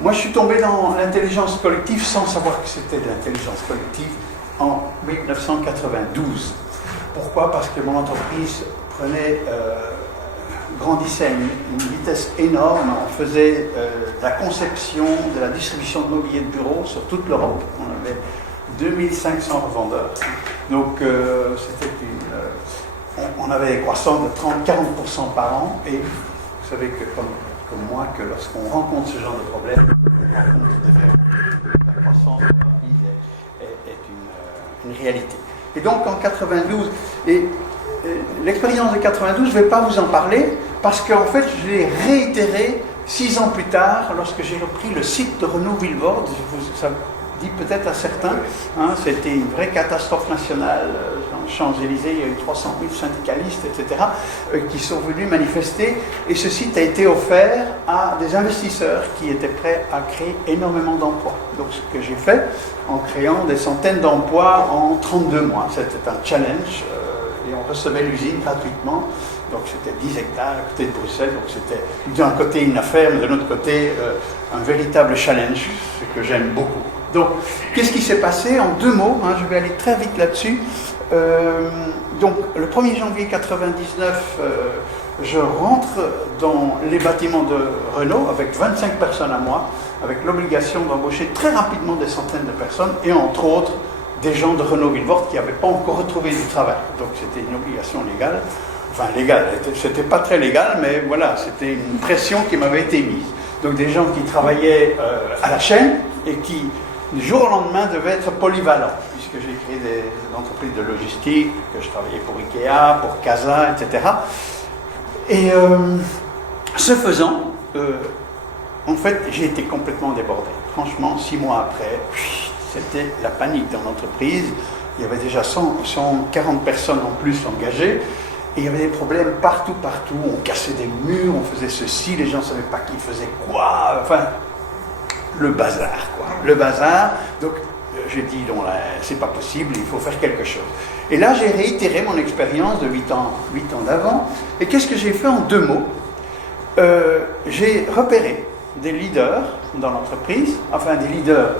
moi, je suis tombé dans l'intelligence collective sans savoir que c'était de l'intelligence collective en 1992. Pourquoi? Parce que mon entreprise grandissait à une vitesse énorme. On faisait de la conception, de la distribution de mobilier de bureau sur toute l'Europe. On avait 2500 revendeurs. Donc, on avait des croissances de 30-40% par an. Et vous savez que, comme moi, que lorsqu'on rencontre ce genre de problème, la croissance rapide est une réalité. Et donc, en 92, l'expérience de 92, je ne vais pas vous en parler, parce qu'en fait, je l'ai réitéré 6 ans plus tard, lorsque j'ai repris le site de Renault Vilvoorde. Ça dit peut-être à certains, c'était une vraie catastrophe nationale. Dans les Champs-Élysées, il y a eu 300 000 syndicalistes, etc., qui sont venus manifester. Et ce site a été offert à des investisseurs qui étaient prêts à créer énormément d'emplois. Donc, ce que j'ai fait, en créant des centaines d'emplois en 32 mois, c'était un challenge. Et on recevait l'usine gratuitement. Donc c'était 10 hectares à côté de Bruxelles. Donc c'était d'un côté une affaire, mais de l'autre côté un véritable challenge, ce que j'aime beaucoup. Donc qu'est-ce qui s'est passé? En 2 mots, je vais aller très vite là-dessus. Donc le 1er janvier 1999, je rentre dans les bâtiments de Renault avec 25 personnes à moi, avec l'obligation d'embaucher très rapidement des centaines de personnes, et entre autres des gens de Renault Vilvoorde qui n'avaient pas encore retrouvé du travail. Donc c'était une obligation légale. Enfin légale, c'était pas très légal, mais voilà, c'était une pression qui m'avait été mise. Donc des gens qui travaillaient à la chaîne et qui, du jour au lendemain, devaient être polyvalents, puisque j'ai créé des entreprises de logistique, que je travaillais pour Ikea, pour Casa, etc. Et ce faisant, en fait, j'ai été complètement débordé. Franchement, 6 mois après, c'était la panique dans l'entreprise. Il y avait déjà 140 personnes en plus engagées. Et il y avait des problèmes partout. On cassait des murs, on faisait ceci, les gens ne savaient pas qui faisait quoi. Enfin, le bazar, quoi. Le bazar. Donc, j'ai dit, non, là, c'est pas possible, il faut faire quelque chose. Et là, j'ai réitéré mon expérience de 8 ans d'avant. Et qu'est-ce que j'ai fait en 2 mots? J'ai repéré des leaders dans l'entreprise, enfin des leaders,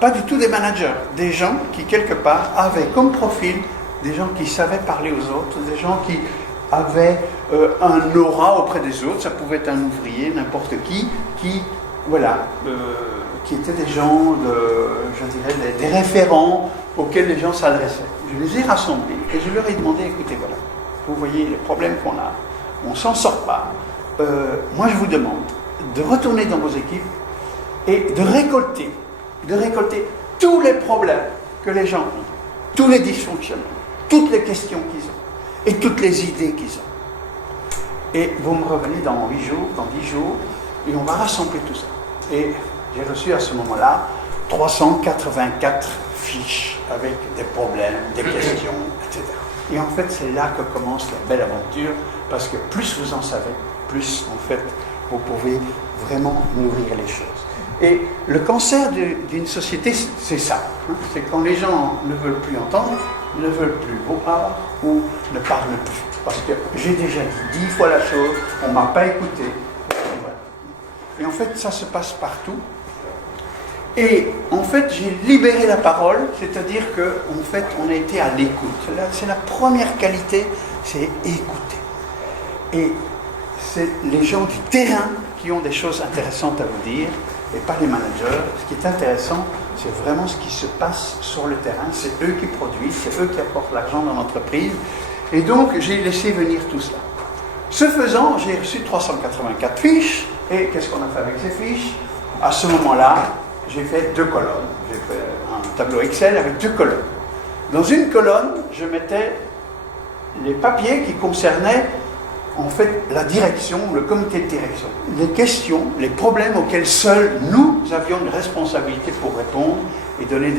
pas du tout des managers, des gens qui, quelque part, avaient comme profil des gens qui savaient parler aux autres, des gens qui avaient un aura auprès des autres. Ça pouvait être un ouvrier, n'importe qui étaient des gens, des référents auxquels les gens s'adressaient. Je les ai rassemblés et je leur ai demandé, écoutez, voilà, vous voyez les problèmes qu'on a, on ne s'en sort pas. Moi, je vous demande de retourner dans vos équipes et de récolter tous les problèmes que les gens ont, tous les dysfonctionnements, toutes les questions qu'ils ont et toutes les idées qu'ils ont. Et vous me revenez dans 8 jours, dans 10 jours, et on va rassembler tout ça. Et j'ai reçu à ce moment-là 384 fiches avec des problèmes, des questions, etc. Et en fait, c'est là que commence la belle aventure, parce que plus vous en savez, plus en fait, vous pouvez vraiment nourrir les choses. Et le cancer d'une société, c'est ça. C'est quand les gens ne veulent plus entendre, ne veulent plus voir ou ne parlent plus. Parce que j'ai déjà dit 10 fois la chose, on ne m'a pas écouté. Et en fait, ça se passe partout. Et en fait, j'ai libéré la parole, c'est-à-dire qu'en fait, on a été à l'écoute. C'est la première qualité, c'est écouter. Et c'est les gens du terrain qui ont des choses intéressantes à vous dire, et pas les managers. Ce qui est intéressant, c'est vraiment ce qui se passe sur le terrain. C'est eux qui produisent, c'est eux qui apportent l'argent dans l'entreprise. Et donc, j'ai laissé venir tout cela. Ce faisant, j'ai reçu 384 fiches. Et qu'est-ce qu'on a fait avec ces fiches? À ce moment-là, j'ai fait 2 colonnes. J'ai fait un tableau Excel avec 2 colonnes. Dans une colonne, je mettais les papiers qui concernaient en fait la direction, le comité de direction. Les questions, les problèmes auxquels seuls nous avions une responsabilité pour répondre et donner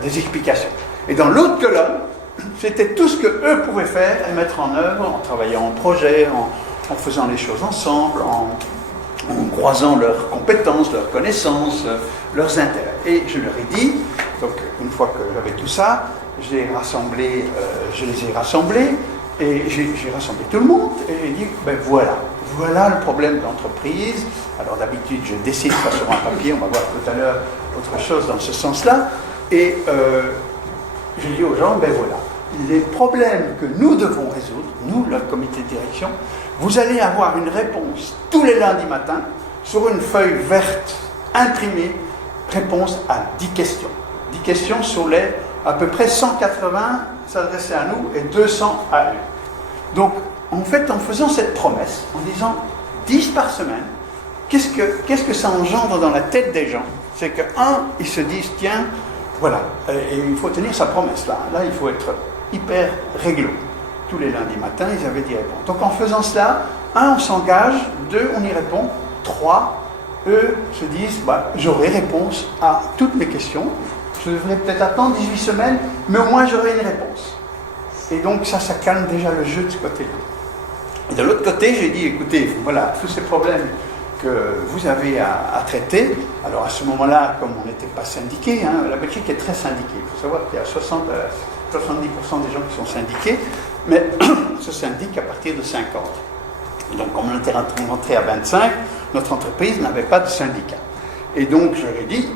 des explications. Et dans l'autre colonne, c'était tout ce qu'eux pouvaient faire et mettre en œuvre en travaillant en projet, en faisant les choses ensemble, en croisant leurs compétences, leurs connaissances, leurs intérêts. Et je leur ai dit, donc une fois que j'avais tout ça, je les ai rassemblés, et j'ai rassemblé tout le monde, et j'ai dit, ben voilà, voilà le problème de l'entreprise. Alors d'habitude, je dessine ça sur un papier, on va voir tout à l'heure autre chose dans ce sens-là. Et je dis aux gens, ben voilà, les problèmes que nous devons résoudre, nous, le comité de direction, vous allez avoir une réponse tous les lundis matins sur une feuille verte imprimée, réponse à 10 questions. 10 questions sur les à peu près 180 s'adressaient à nous et 200 à eux. Donc, en fait, en faisant cette promesse, en disant 10 par semaine, qu'est-ce que ça engendre dans la tête des gens? C'est que, ils se disent, tiens, voilà, et il faut tenir sa promesse là. Là, il faut être hyper réglo. Tous les lundis matins, ils avaient 10 réponses. Donc, en faisant cela, on s'engage, 2, on y répond, 3, eux se disent, j'aurai réponse à toutes mes questions. Je devrais peut-être attendre 18 semaines, mais au moins j'aurai une réponse. Et donc ça calme déjà le jeu de ce côté-là. Et de l'autre côté, j'ai dit, écoutez, voilà, tous ces problèmes que vous avez à traiter, alors à ce moment-là, comme on n'était pas syndiqué, la Belgique est très syndiquée. Il faut savoir qu'il y a 70% des gens qui sont syndiqués, mais se syndiquent à partir de 50. Et donc, comme on était rentré à 25, notre entreprise n'avait pas de syndicat. Et donc, je dis,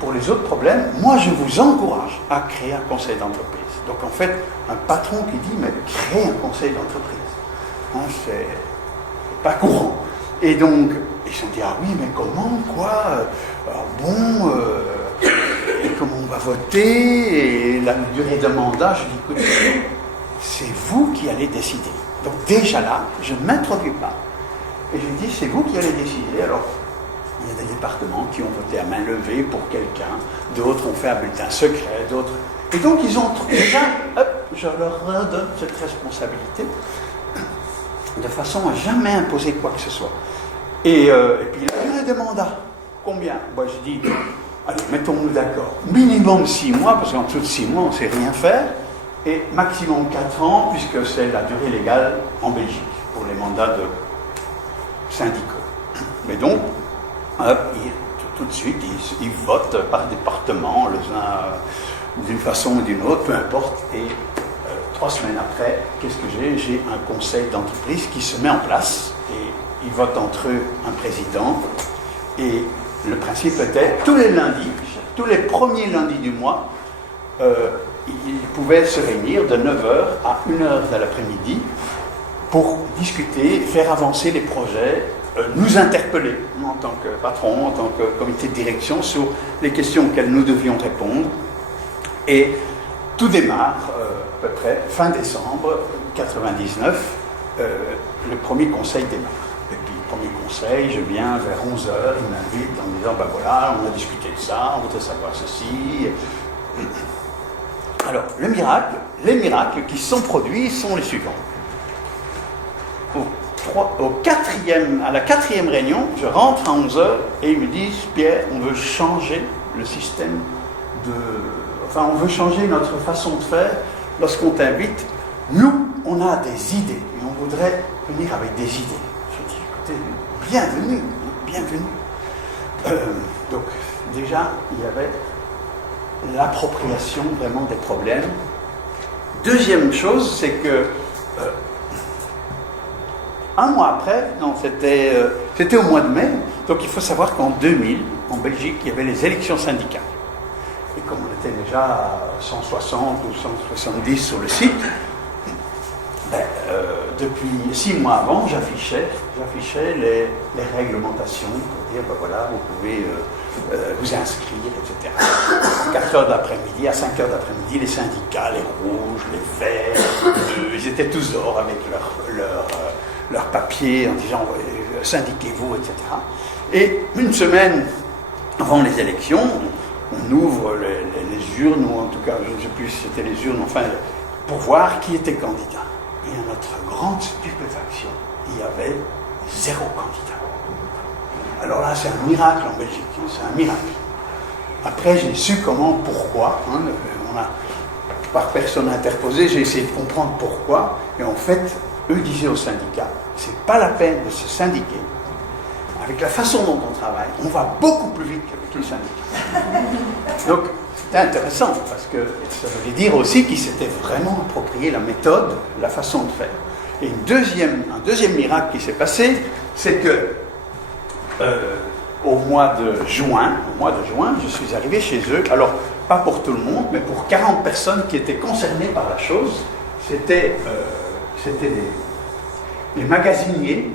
pour les autres problèmes, moi, je vous encourage à créer un conseil d'entreprise. Donc, en fait, un patron qui dit, mais créez un conseil d'entreprise. C'est pas courant. Et donc, ils se sont dit, ah oui, mais comment, quoi et comment on va voter, et la durée de mandat. Je dis, écoutez, c'est vous qui allez décider. Donc, déjà là, je ne m'introduis pas. Et je dis, c'est vous qui allez décider. Alors, il y a des départements qui ont voté à main levée pour quelqu'un, d'autres ont fait un bulletin secret, d'autres... Et donc, ils ont déjà, je leur redonne cette responsabilité, de façon à jamais imposer quoi que ce soit. Et puis, la durée de mandat, combien? Je dis, allez, mettons-nous d'accord. Minimum 6 mois, parce qu'en dessous de 6 mois, on ne sait rien faire, et maximum 4 ans, puisque c'est la durée légale en Belgique, pour les mandats de syndicaux. Mais donc, tout de suite, ils votent par département, les uns d'une façon ou d'une autre, peu importe. Et 3 semaines après, qu'est-ce que j'ai? J'ai un conseil d'entreprise qui se met en place et ils votent entre eux un président. Et le principe était, tous les lundis, tous les premiers lundis du mois, ils pouvaient se réunir de 9h à 1h de l'après-midi pour discuter, faire avancer les projets, nous interpeller en tant que patron, en tant que comité de direction sur les questions auxquelles nous devions répondre. Et tout démarre à peu près fin décembre 1999, le premier conseil démarre. Et puis le premier conseil, je viens vers 11h, il m'invite en me disant, voilà, on a discuté de ça, on voudrait savoir ceci. Alors, les miracles qui sont produits sont les suivants. À la 4e réunion, je rentre à 11h et ils me disent, Pierre, on veut changer le système on veut changer notre façon de faire lorsqu'on t'invite. Nous, on a des idées et on voudrait venir avec des idées. Je dis, écoutez, bienvenue. Donc, déjà, il y avait l'appropriation vraiment des problèmes. Deuxième chose, c'est que un mois après, c'était au mois de mai, donc il faut savoir qu'en 2000, en Belgique, il y avait les élections syndicales. Et comme on était déjà à 160 ou 170 sur le site, depuis 6 mois avant, j'affichais les réglementations pour dire, voilà, vous pouvez vous inscrire, etc. À 4 heures d'après-midi, à 5 heures d'après-midi, les syndicats, les rouges, les verts, ils étaient tous dehors avec leur papier en disant syndiquez-vous, etc. Et une semaine avant les élections, on ouvre les urnes, ou en tout cas, je ne sais plus si c'était les urnes, enfin, pour voir qui était candidat. Et à notre grande stupéfaction, il y avait 0 candidat. Alors là, c'est un miracle en Belgique, c'est un miracle. Après, j'ai su pourquoi, on a, par personne interposée, j'ai essayé de comprendre pourquoi, et en fait, eux disaient aux syndicats, c'est pas la peine de se syndiquer. Avec la façon dont on travaille, on va beaucoup plus vite qu'avec les syndicats. Donc, c'était intéressant, parce que ça voulait dire aussi qu'ils s'étaient vraiment approprié la méthode, la façon de faire. Et un deuxième miracle qui s'est passé, c'est que au mois de juin, je suis arrivé chez eux. Alors, pas pour tout le monde, mais pour 40 personnes qui étaient concernées par la chose. C'était les magasiniers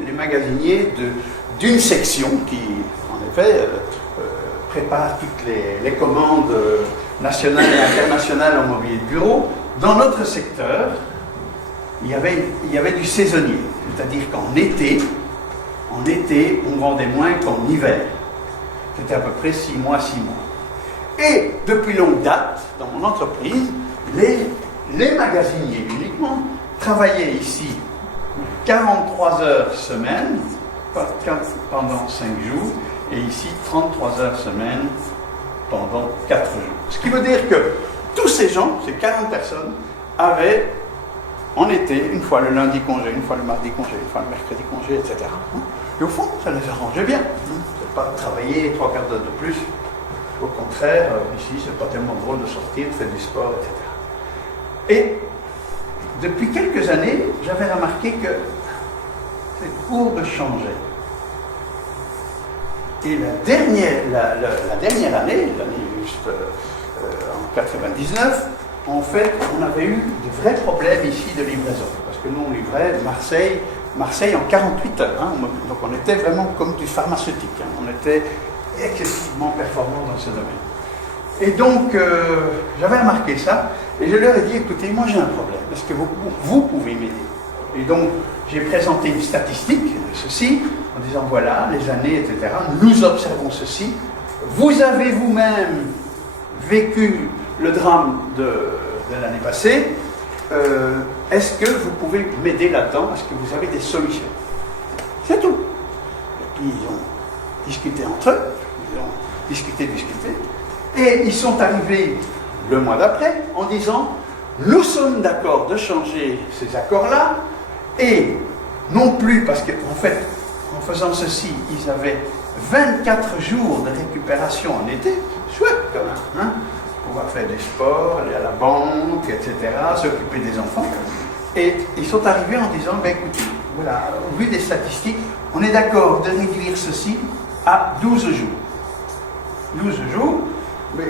d'une section qui, en effet, prépare toutes les commandes nationales et internationales en mobilier de bureau. Dans notre secteur, il y avait du saisonnier, c'est-à-dire qu'en été, on vendait moins qu'en hiver. C'était à peu près 6 mois. Et depuis longue date, dans mon entreprise, les magasiniers uniquement travaillaient ici 43 heures semaine pendant 5 jours, et ici 33 heures semaine pendant 4 jours. Ce qui veut dire que tous ces gens, ces 40 personnes, avaient en été, une fois le lundi congé, une fois le mardi congé, une fois le mercredi congé, etc. Et au fond, ça les arrangeait bien. C'est pas travailler 3 quarts d'heure de plus. Au contraire, ici, c'est pas tellement drôle de sortir, de faire du sport, etc. Et depuis quelques années, j'avais remarqué que cette courbe changeait. Et la dernière année, juste en 99, en fait, on avait eu de vrais problèmes ici de livraison. Parce que nous, on livrait Marseille en 48 heures. Hein. Donc on était vraiment comme du pharmaceutique. Hein. On était excessivement performants dans ce domaine. Et donc, j'avais remarqué ça, et je leur ai dit, écoutez, moi j'ai un problème, est-ce que vous pouvez m'aider? Et donc, j'ai présenté une statistique de ceci, en disant, voilà, les années, etc., nous observons ceci, vous avez vous-même vécu le drame de l'année passée, est-ce que vous pouvez m'aider là-dedans? Est-ce que vous avez des solutions? C'est tout. Et puis, ils ont discuté entre eux, ils ont discuté, et ils sont arrivés le mois d'après en disant, nous sommes d'accord de changer ces accords-là, et non plus parce qu'en fait, en faisant ceci, ils avaient 24 jours de récupération en été, chouette quand même, hein, pouvoir faire des sports, aller à la banque, etc., s'occuper des enfants. Et ils sont arrivés en disant, ben écoutez, voilà, au vu des statistiques, on est d'accord de réduire ceci à 12 jours. 12 jours, mais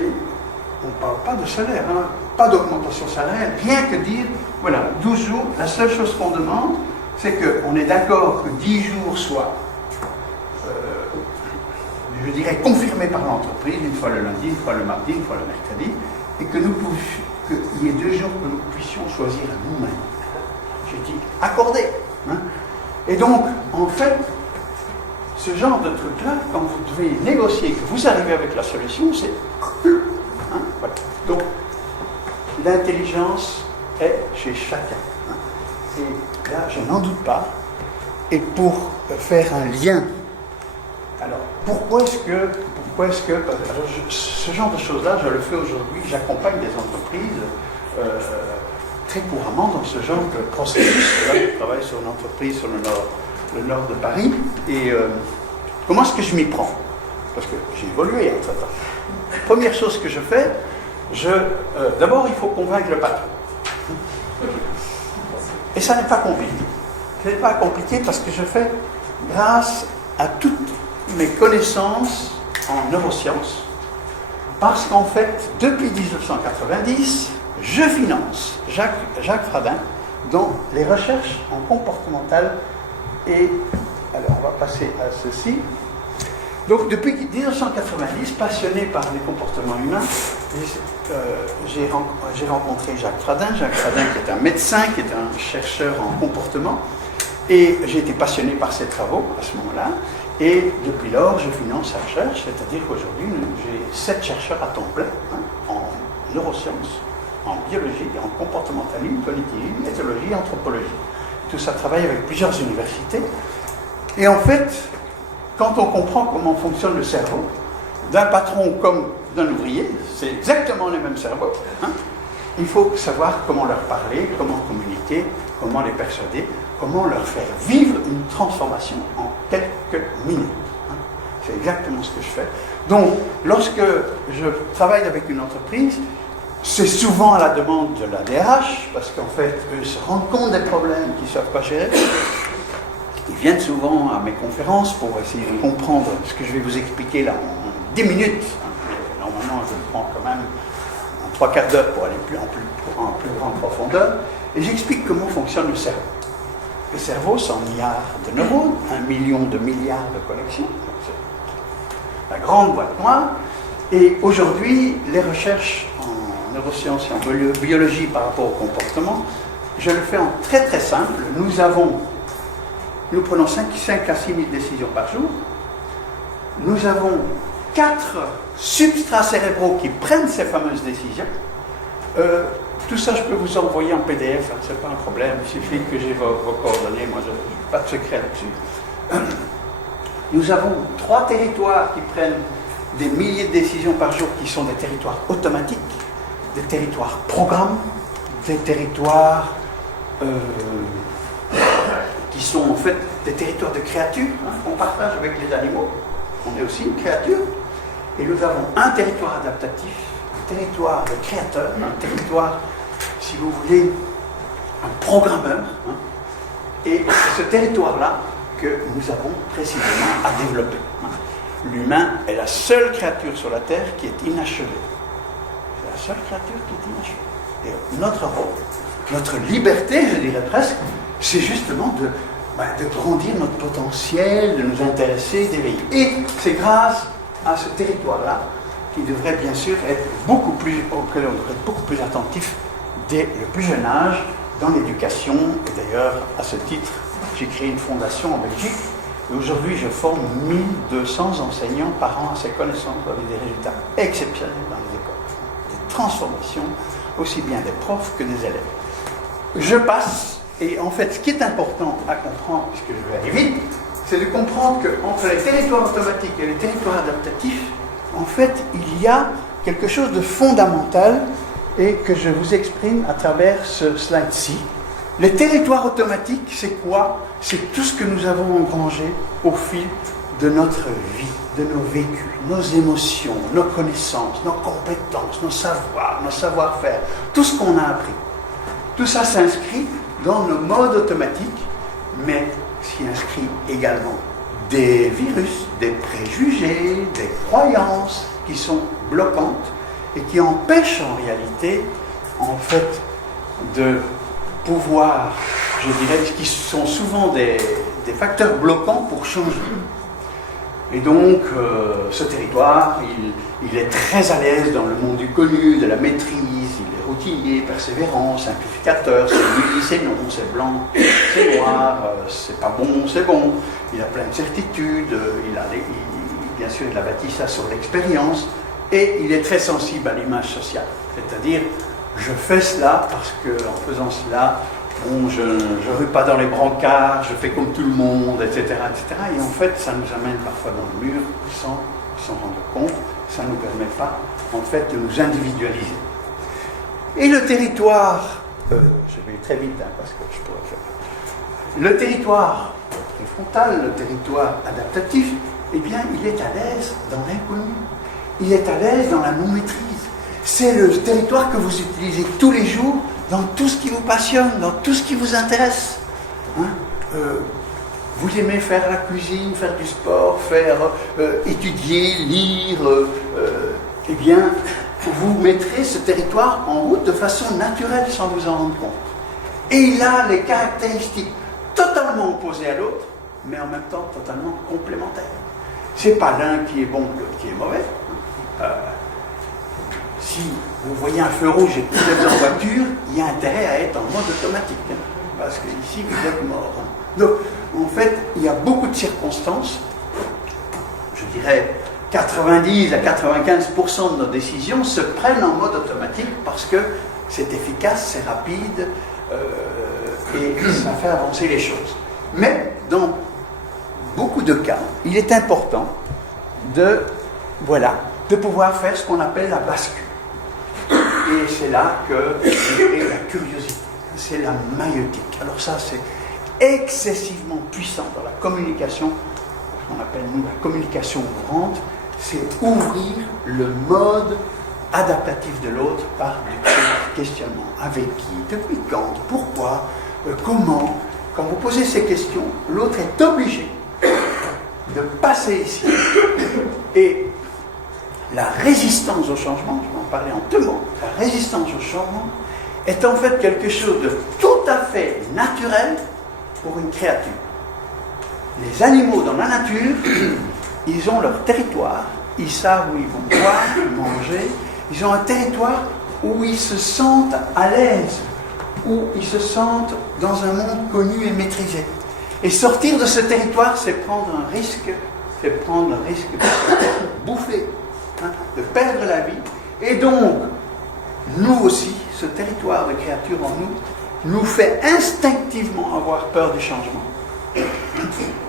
on ne parle pas de salaire, hein, pas d'augmentation salariale, rien que dire, voilà, 12 jours, la seule chose qu'on demande, c'est qu'on est d'accord que 10 jours soient, je dirais, confirmés par l'entreprise, une fois le lundi, une fois le mardi, une fois le mercredi, et que qu'il y ait 2 jours que nous puissions choisir à nous-mêmes. J'ai dit, accordé. Hein. Et donc, en fait, ce genre de truc-là, quand vous devez négocier, que vous arrivez avec la solution, c'est... Hein, voilà. Donc, l'intelligence est chez chacun. Hein. Et là, je n'en doute pas. Et pour faire un lien, alors, pourquoi est-ce que ce genre de choses-là, je le fais aujourd'hui, j'accompagne des entreprises très couramment dans ce genre de processus. Là, je travaille sur une entreprise sur le nord de Paris. Et comment est-ce que je m'y prends? Parce que j'ai évolué entre-temps. Première chose que je fais, d'abord, il faut convaincre le patron. Et ça n'est pas compliqué. Ce n'est pas compliqué parce que je fais grâce à toutes mes connaissances en neurosciences. Parce qu'en fait, depuis 1990, je finance Jacques Fradin dans les recherches en comportemental. Et alors, on va passer à ceci. Donc, depuis 1990, passionné par les comportements humains, j'ai rencontré Jacques Fradin qui est un médecin, qui est un chercheur en comportement, et j'ai été passionné par ses travaux à ce moment-là. Et depuis lors, je finance sa recherche, c'est-à-dire qu'aujourd'hui, j'ai 7 chercheurs à temps plein en neurosciences, en biologie, en comportementalisme, cognitive, éthologie, anthropologie. Tout ça travaille avec plusieurs universités. Et en fait, quand on comprend comment fonctionne le cerveau, d'un patron comme d'un ouvrier, c'est exactement les mêmes cerveaux, hein, il faut savoir comment leur parler, comment communiquer, comment les persuader, comment leur faire vivre une transformation en quelques minutes. Hein. C'est exactement ce que je fais. Donc, lorsque je travaille avec une entreprise, c'est souvent à la demande de la DRH, parce qu'en fait, eux se rendent compte des problèmes qu'ils ne savent pas gérer. Ils viennent souvent à mes conférences pour essayer de comprendre ce que je vais vous expliquer là en 10 minutes. Normalement, je prends quand même en 3 quarts d'heure pour aller en plus grande profondeur. Et j'explique comment fonctionne le cerveau. Le cerveau, 100 milliards de neurones, 1 million de milliards de connexions. C'est la grande boîte noire. Et aujourd'hui, les recherches en neurosciences et en biologie par rapport au comportement, je le fais en très très simple. Nous prenons 5 à 6 000 décisions par jour. Nous avons 4 substrats cérébraux qui prennent ces fameuses décisions. Tout ça, je peux vous envoyer en PDF, hein, ce n'est pas un problème. Il suffit que j'ai vos coordonnées. Moi, je n'ai pas de secret là-dessus. Nous avons 3 territoires qui prennent des milliers de décisions par jour qui sont des territoires automatiques, des territoires programmes, des territoires qui sont en fait des territoires de créatures, hein, qu'on partage avec les animaux. On est aussi une créature. Et nous avons un territoire adaptatif, un territoire de créateur, un territoire, si vous voulez, un programmeur. Hein, et c'est ce territoire-là que nous avons précisément à développer. Hein. L'humain est la seule créature sur la Terre qui est inachevée. C'est la seule créature qui est inachevée. Et notre rôle, notre liberté, je dirais presque, c'est justement de grandir notre potentiel, de nous intéresser, d'éveiller. Et c'est grâce à ce territoire-là qui devrait bien sûr être auquel on devrait être beaucoup plus attentif dès le plus jeune âge dans l'éducation. Et d'ailleurs, à ce titre, j'ai créé une fondation en Belgique. Et aujourd'hui, je forme 1200 enseignants par an à ces connaissances avec des résultats exceptionnels dans les écoles. Des transformations, aussi bien des profs que des élèves. Je passe, et en fait, ce qui est important à comprendre, puisque je vais aller vite, c'est de comprendre qu'entre les territoires automatiques et les territoires adaptatifs, en fait, il y a quelque chose de fondamental et que je vous exprime à travers ce slide-ci. Les territoires automatiques, c'est quoi? C'est tout ce que nous avons engrangé au fil de notre vie, de nos vécus, nos émotions, nos connaissances, nos compétences, nos savoirs, nos savoir-faire, tout ce qu'on a appris. Tout ça s'inscrit dans nos modes automatiques, mais s'y inscrit également des virus, des préjugés, des croyances qui sont bloquantes et qui empêchent en réalité, en fait, de pouvoir, je dirais, qui sont souvent des facteurs bloquants pour changer. Et donc, ce territoire, il est très à l'aise dans le monde du connu, de la maîtrise, il est routinier, persévérant, simplificateur, c'est oui, c'est non, c'est blanc, c'est noir, c'est pas bon, c'est bon. Il a plein de certitudes, bien sûr, il a bâti ça sur l'expérience, et il est très sensible à l'image sociale. C'est-à-dire, je fais cela parce qu'en faisant cela, bon, je ne rue pas dans les brancards, je fais comme tout le monde, etc., etc. Et en fait, ça nous amène parfois dans le mur sans s'en rendre compte. Ça ne nous permet pas, en fait, de nous individualiser. Et le territoire, je vais très vite, hein, parce que je pourrais faire. Le territoire préfrontal, le territoire adaptatif, eh bien, il est à l'aise dans l'inconnu. Il est à l'aise dans la non-maîtrise. C'est le territoire que vous utilisez tous les jours dans tout ce qui vous passionne, dans tout ce qui vous intéresse. Hein, vous aimez faire la cuisine, faire du sport, étudier, lire, eh bien, vous mettrez ce territoire en route de façon naturelle sans vous en rendre compte. Et il a les caractéristiques totalement opposées à l'autre, mais en même temps totalement complémentaires. C'est pas l'un qui est bon que l'autre qui est mauvais. Si vous voyez un feu rouge et que vous êtes en voiture, il y a intérêt à être en mode automatique, hein, parce qu'ici vous êtes mort. Hein. Donc, en fait, il y a beaucoup de circonstances, je dirais 90 à 95% de nos décisions se prennent en mode automatique parce que c'est efficace, c'est rapide et ça fait avancer les choses. Mais dans beaucoup de cas, il est important de pouvoir faire ce qu'on appelle la bascule. Et c'est là que la curiosité, c'est la maïeutique. Alors ça, c'est excessivement puissant dans la communication, ce qu'on appelle nous la communication courante, c'est ouvrir le mode adaptatif de l'autre par du questionnement. Avec qui, depuis quand, pourquoi, comment. Quand vous posez ces questions, l'autre est obligé de passer ici. Et la résistance au changement, je vais en parler en 2 mots, la résistance au changement est en fait quelque chose de tout à fait naturel pour une créature. Les animaux dans la nature, ils ont leur territoire, ils savent où ils vont boire, manger, ils ont un territoire où ils se sentent à l'aise, où ils se sentent dans un monde connu et maîtrisé. Et sortir de ce territoire, c'est prendre un risque de se bouffer, de perdre la vie. Et donc, nous aussi, ce territoire de créature en nous fait instinctivement avoir peur du changement.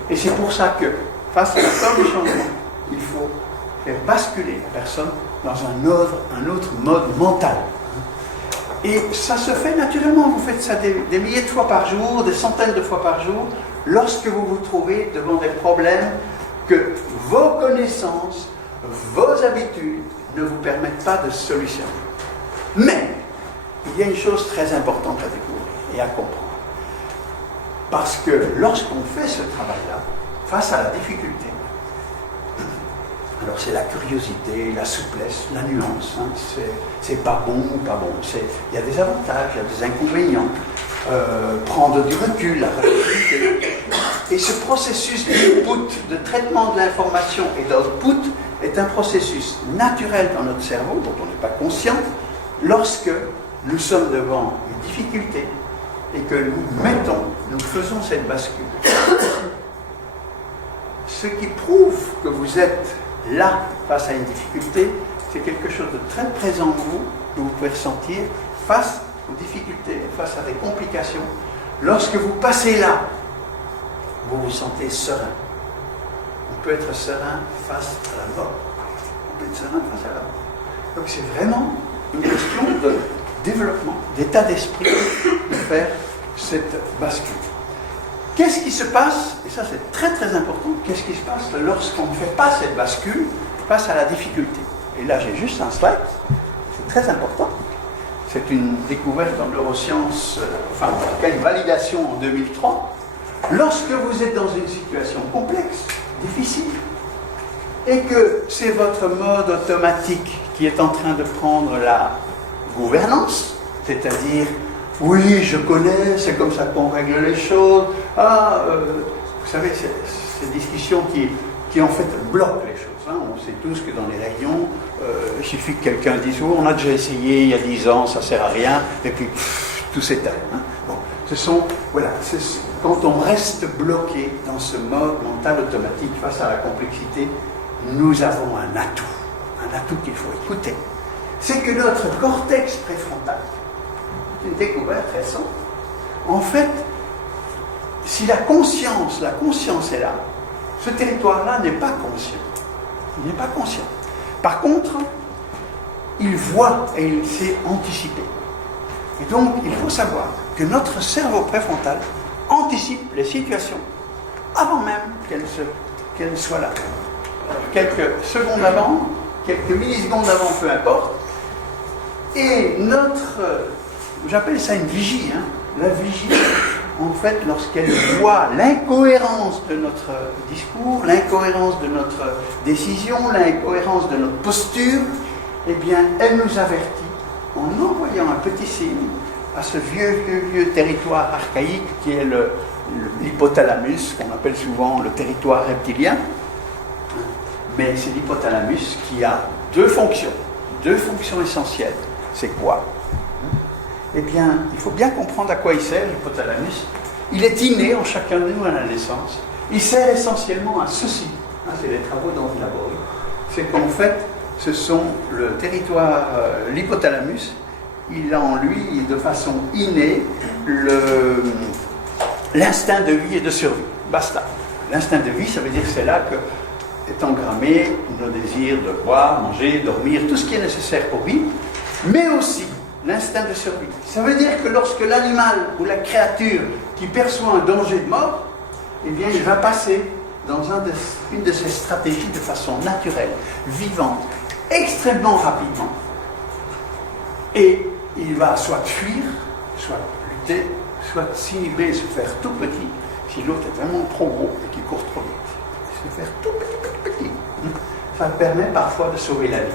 Et c'est pour ça que, face à la peur du changement, il faut faire basculer la personne dans un autre mode mental. Et ça se fait naturellement, vous faites ça des milliers de fois par jour, des centaines de fois par jour, lorsque vous vous trouvez devant des problèmes que vos connaissances, vos habitudes ne vous permettent pas de solutionner. Mais, il y a une chose très importante à découvrir et à comprendre. Parce que lorsqu'on fait ce travail-là, face à la difficulté, alors c'est la curiosité, la souplesse, la nuance, c'est pas bon ou pas bon, il y a des avantages, il y a des inconvénients, prendre du recul, la relativité. Et ce processus d'input, de traitement de l'information et d'output est un processus naturel dans notre cerveau, dont on n'est pas conscient, lorsque nous sommes devant une difficulté et que nous faisons cette bascule. Ce qui prouve que vous êtes là, face à une difficulté, c'est quelque chose de très présent en vous, que vous pouvez ressentir face aux difficultés, face à des complications. Lorsque vous passez là, vous vous sentez serein. On peut être serein face à la mort. On peut être serein face à la mort. Donc c'est vraiment une question de développement, d'état d'esprit, de faire cette bascule. Qu'est-ce qui se passe, et ça c'est très très important, qu'est-ce qui se passe lorsqu'on ne fait pas cette bascule face à la difficulté? Et là j'ai juste un slide, c'est très important. C'est une découverte en neurosciences, enfin en tout cas une validation en 2003. Lorsque vous êtes dans une situation complexe, difficile, et que c'est votre mode automatique qui est en train de prendre la gouvernance, c'est-à-dire oui, je connais, c'est comme ça qu'on règle les choses. Vous savez, c'est ces discussions qui en fait bloquent les choses. On sait tous que dans les réunions, il suffit que quelqu'un dise oh, on a déjà essayé il y a 10 ans, ça ne sert à rien, et puis tout s'éteint. Bon, quand on reste bloqué dans ce mode mental automatique face à la complexité, nous avons un atout qu'il faut écouter. C'est que notre cortex préfrontal, c'est une découverte récente, en fait, si la conscience est là, ce territoire-là n'est pas conscient. Il n'est pas conscient. Par contre, il voit et il sait anticiper. Et donc, il faut savoir que notre cerveau préfrontal anticipe les situations avant même qu'elles soient là. Quelques secondes avant, quelques millisecondes avant, peu importe. Et j'appelle ça une vigie, la vigie, en fait, lorsqu'elle voit l'incohérence de notre discours, l'incohérence de notre décision, l'incohérence de notre posture, eh bien, elle nous avertit en envoyant un petit signe à ce vieux territoire archaïque qui est l'hypothalamus, qu'on appelle souvent le territoire reptilien. Mais c'est l'hypothalamus qui a deux fonctions essentielles. C'est quoi? Eh bien, il faut bien comprendre à quoi il sert, l'hypothalamus. Il est inné en chacun de nous à la naissance. Il sert essentiellement à ceci. C'est les travaux d'Henri Laborie. C'est qu'en fait, ce sont le territoire, l'hypothalamus, il a en lui, de façon innée, l'instinct de vie et de survie. Basta. L'instinct de vie, ça veut dire que c'est là que est engrammé nos désirs de boire, manger, dormir, tout ce qui est nécessaire pour vivre, mais aussi l'instinct de survie. Ça veut dire que lorsque l'animal ou la créature qui perçoit un danger de mort, eh bien, il va passer dans une de ces stratégies de façon naturelle, vivante, extrêmement rapidement. Et il va soit fuir, soit lutter, soit s'inhiber, se faire tout petit, si l'autre est vraiment trop gros et qu'il court trop vite. Se faire tout petit. Ça permet parfois de sauver la vie.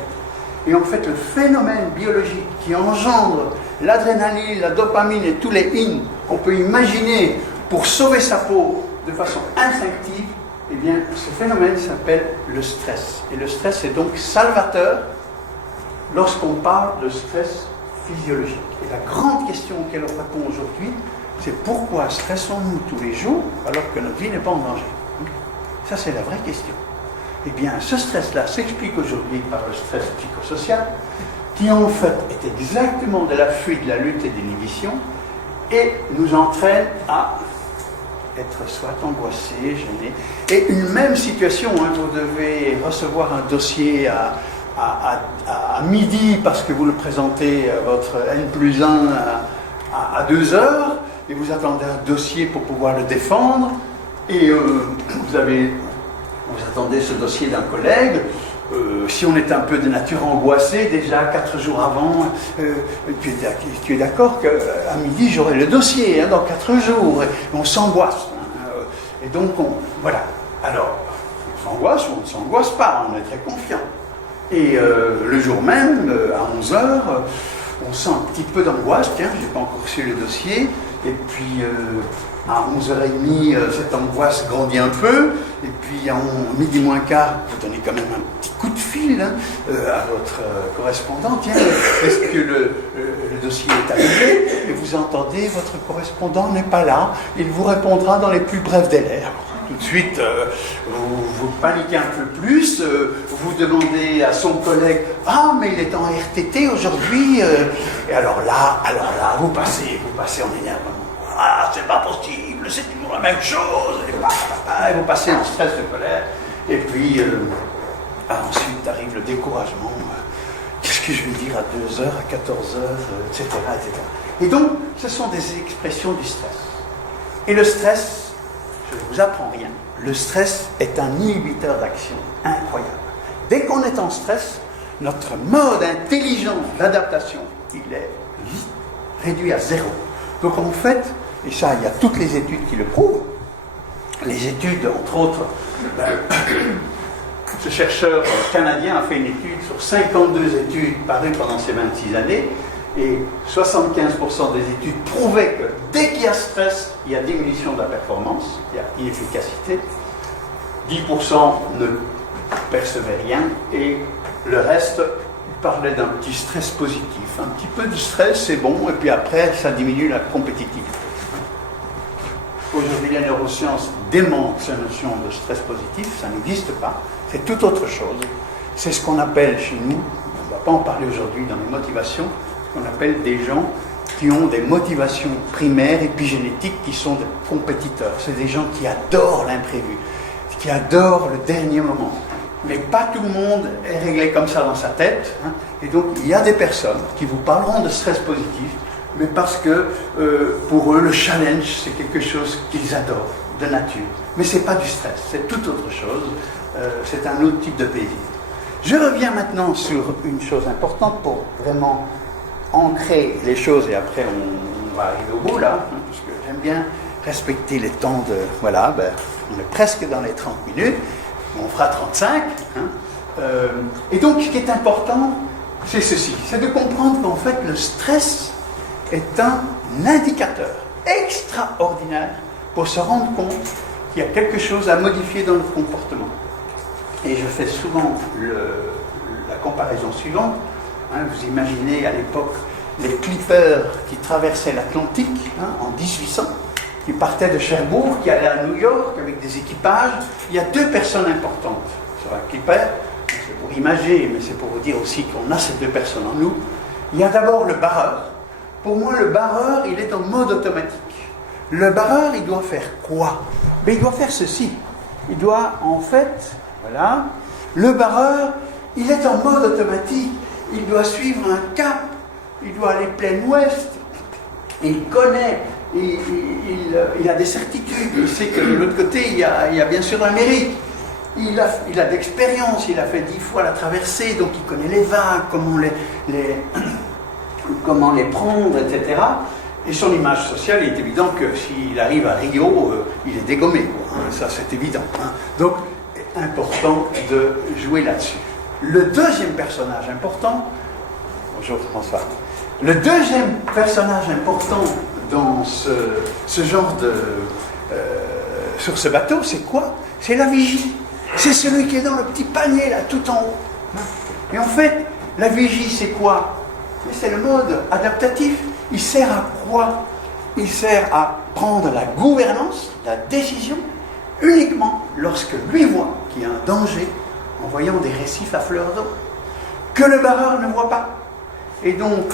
Et en fait, le phénomène biologique qui engendre l'adrénaline, la dopamine et tous les in qu'on peut imaginer pour sauver sa peau de façon instinctive, eh bien, ce phénomène s'appelle le stress. Et le stress est donc salvateur lorsqu'on parle de stress physiologique. Et la grande question auquel on répond aujourd'hui, c'est pourquoi stressons-nous tous les jours alors que notre vie n'est pas en danger? Ça, c'est la vraie question. Eh bien, ce stress-là s'explique aujourd'hui par le stress psychosocial, qui en fait est exactement de la fuite, de la lutte et de l'inhibition, et nous entraîne à être soit angoissé, gêné. Et une même situation, vous devez recevoir un dossier à midi parce que vous le présentez à votre N+1 à 2 heures, et vous attendez un dossier pour pouvoir le défendre, et vous attendez ce dossier d'un collègue. Si on est un peu de nature angoissée, déjà 4 jours avant, tu es d'accord qu'à midi j'aurai le dossier dans 4 jours, et on s'angoisse. Et donc, voilà. Alors, on s'angoisse ou on ne s'angoisse pas, on est très confiant. Et le jour même, à 11h, on sent un petit peu d'angoisse, tiens, je n'ai pas encore reçu le dossier, et puis à 11h30, cette angoisse grandit un peu, et puis à midi moins quart, vous donnez quand même un petit coup de fil à votre correspondant, tiens, est-ce que le dossier est arrivé? Et vous entendez, votre correspondant n'est pas là, il vous répondra dans les plus brefs délais. Alors, tout de suite, vous paniquez un peu plus, vous demandez à son collègue, ah, mais il est en RTT aujourd'hui, et alors là, vous passez en énervement. Ah, c'est pas possible, c'est toujours la même chose, et vous passez en stress de colère, et puis ensuite arrive le découragement. Qu'est-ce que je vais dire à 2h, à 14h, etc., etc. Et donc, ce sont des expressions du stress. Et le stress, je ne vous apprends rien, le stress est un inhibiteur d'action incroyable. Dès qu'on est en stress, notre mode intelligent d'adaptation, il est réduit à 0. Donc en fait, et ça, il y a toutes les études qui le prouvent, les études, entre autres, ce chercheur canadien a fait une étude sur 52 études parues pendant ces 26 années, et 75% des études prouvaient que dès qu'il y a stress, il y a diminution de la performance, il y a inefficacité, 10% ne percevaient rien, et le reste parlait d'un petit stress positif. Un petit peu de stress, c'est bon, et puis après, ça diminue la compétitivité. Aujourd'hui, les neurosciences démontrent cette notion de stress positif, ça n'existe pas, c'est tout autre chose. C'est ce qu'on appelle chez nous, on ne va pas en parler aujourd'hui dans les motivations, ce qu'on appelle des gens qui ont des motivations primaires, épigénétiques, qui sont des compétiteurs. C'est des gens qui adorent l'imprévu, qui adorent le dernier moment. Mais pas tout le monde est réglé comme ça dans sa tête. Et donc, il y a des personnes qui vous parleront de stress positif, mais parce que pour eux, le challenge, c'est quelque chose qu'ils adorent, de nature. Mais ce n'est pas du stress, c'est tout autre chose. C'est un autre type de plaisir. Je reviens maintenant sur une chose importante pour vraiment ancrer les choses, et après on va arriver au bout là, parce que j'aime bien respecter les temps de... Voilà, on est presque dans les 30 minutes, on fera 35. Et donc, ce qui est important, c'est ceci, c'est de comprendre qu'en fait, le stress est un indicateur extraordinaire pour se rendre compte qu'il y a quelque chose à modifier dans notre comportement. Et je fais souvent la comparaison suivante. Vous imaginez à l'époque les clippers qui traversaient l'Atlantique en 1800, qui partaient de Cherbourg, qui allaient à New York avec des équipages. Il y a 2 personnes importantes sur un clipper. C'est pour imager, mais c'est pour vous dire aussi qu'on a ces 2 personnes en nous. Il y a d'abord le barreur. Pour moi, le barreur, il est en mode automatique. Le barreur, il doit faire quoi? Il doit faire ceci. Il doit, en fait, voilà, le barreur, il est en mode automatique. Il doit suivre un cap. Il doit aller plein ouest. Il connaît. Il a des certitudes. Il sait que de l'autre côté, il y a bien sûr l'Amérique. Il a d'expérience. Il a fait 10 fois la traversée. Donc, il connaît les vagues, comment comment les prendre, etc. Et son image sociale, il est évident que s'il arrive à Rio, il est dégommé, quoi, hein, ça c'est évident. Hein. Donc, important de jouer là-dessus. Le deuxième personnage important, bonjour François, le deuxième personnage important dans ce genre de... sur ce bateau, c'est quoi? C'est la vigie. C'est celui qui est dans le petit panier, là, tout en haut. Et en fait, la vigie, c'est quoi? C'est le mode adaptatif. Il sert à quoi? Il sert à prendre la gouvernance, la décision, uniquement lorsque lui voit qu'il y a un danger en voyant des récifs à fleur d'eau, que le barreur ne voit pas. Et donc,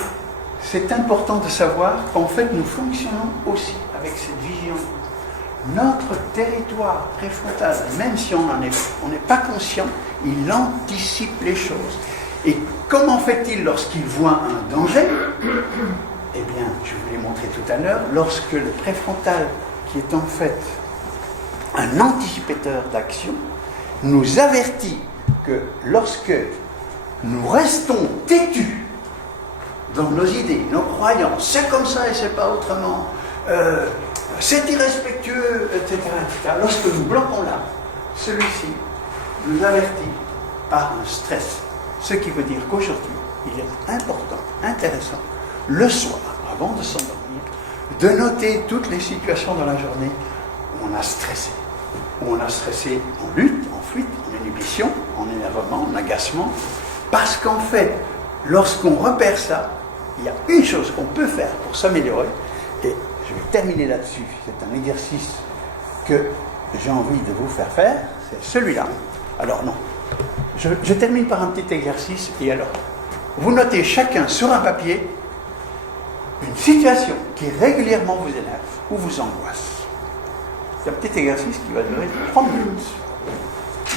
c'est important de savoir qu'en fait, nous fonctionnons aussi avec cette vigilance. Notre territoire préfrontal, même si on n'est pas conscient, il anticipe les choses. Et comment fait-il lorsqu'il voit un danger? Eh bien, je vous l'ai montré tout à l'heure, lorsque le préfrontal, qui est en fait un anticipateur d'action, nous avertit que lorsque nous restons têtus dans nos idées, nos croyances, c'est comme ça et c'est pas autrement, c'est irrespectueux, etc., etc., lorsque nous bloquons là, celui-ci nous avertit par un stress. Ce qui veut dire qu'aujourd'hui, il est important, intéressant, le soir, avant de s'endormir, de noter toutes les situations dans la journée où on a stressé. Où on a stressé en lutte, en fuite, en inhibition, en énervement, en agacement. Parce qu'en fait, lorsqu'on repère ça, il y a une chose qu'on peut faire pour s'améliorer, et je vais terminer là-dessus, c'est un exercice que j'ai envie de vous faire, c'est celui-là. Alors non, je termine par un petit exercice, et alors, vous notez chacun sur un papier une situation qui régulièrement vous énerve ou vous angoisse. C'est un petit exercice qui va durer 30 minutes.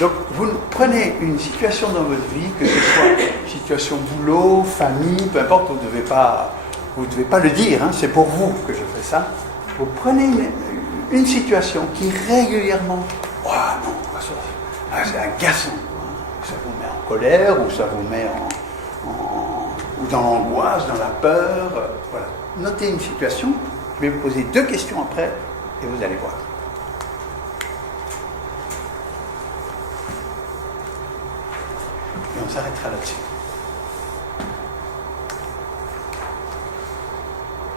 Donc, vous prenez une situation dans votre vie, que ce soit situation boulot, famille, peu importe, vous ne devez pas le dire, hein, c'est pour vous que je fais ça. Vous prenez une situation qui régulièrement, oh non, c'est agaçant, ça vous met en colère, ou ça vous met ou dans l'angoisse, dans la peur, voilà. Notez une situation, je vais vous poser 2 questions après, et vous allez voir. Et on s'arrêtera là-dessus.